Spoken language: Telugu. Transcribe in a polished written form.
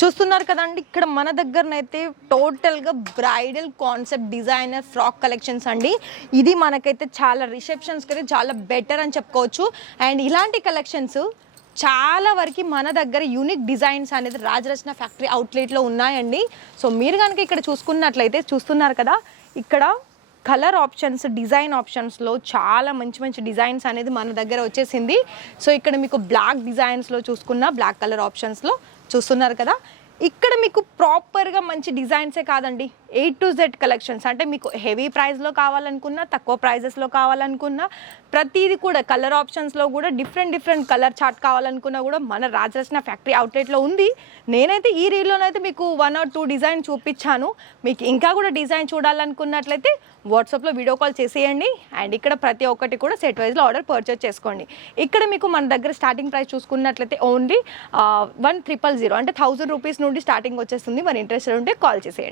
చూస్తున్నారు కదండి, ఇక్కడ మన దగ్గరనైతే టోటల్గా bridal concept designer frock collections అండి. ఇది మనకైతే చాలా రిసెప్షన్స్కి అయితే చాలా బెటర్ అని చెప్పుకోవచ్చు. అండ్ ఇలాంటి కలెక్షన్స్ చాలా వరకు మన దగ్గర యూనిక్ డిజైన్స్ అనేది రాజరత్న ఫ్యాక్టరీ అవుట్లెట్లో ఉన్నాయండి. సో మీరు కనుక ఇక్కడ చూసుకున్నట్లయితే చూస్తున్నారు కదా, ఇక్కడ కలర్ ఆప్షన్స్, డిజైన్ ఆప్షన్స్లో చాలా మంచి మంచి డిజైన్స్ అనేది మన దగ్గర వచ్చేసింది. సో ఇక్కడ మీకు బ్లాక్ డిజైన్స్లో చూసుకున్న బ్లాక్ కలర్ ఆప్షన్స్లో చూస్తున్నారు కదా, ఇక్కడ మీకు ప్రాపర్గా మంచి డిజైన్సే కాదండి, A to Z కలెక్షన్స్. అంటే మీకు హెవీ ప్రైస్లో కావాలనుకున్నా, తక్కువ ప్రైజెస్లో కావాలనుకున్నా, ప్రతిదీ కూడా కలర్ ఆప్షన్స్లో కూడా డిఫరెంట్ కలర్ చార్ట్ కావాలనుకున్నా కూడా మన రాజరత్న ఫ్యాక్టరీ అవుట్లెట్లో ఉంది. నేనైతే ఈ రీల్లోనైతే మీకు 1 or 2 డిజైన్ చూపించాను. మీకు ఇంకా కూడా డిజైన్ చూడాలనుకున్నట్లయితే వాట్సాప్లో వీడియో కాల్ చేసేయండి. అండ్ ఇక్కడ ప్రతి ఒక్కటి కూడా సెట్ వైజ్లో ఆర్డర్ పర్చేస్ చేసుకోండి. ఇక్కడ మీకు మన దగ్గర స్టార్టింగ్ ప్రైస్ చూసుకున్నట్లయితే ఓన్లీ 1300 అంటే 1000 రూపీస్ నుండి స్టార్టింగ్ వచ్చేస్తుంది. మరి ఇంట్రెస్టెడ్ ఉంటే కాల్ చేసేయండి.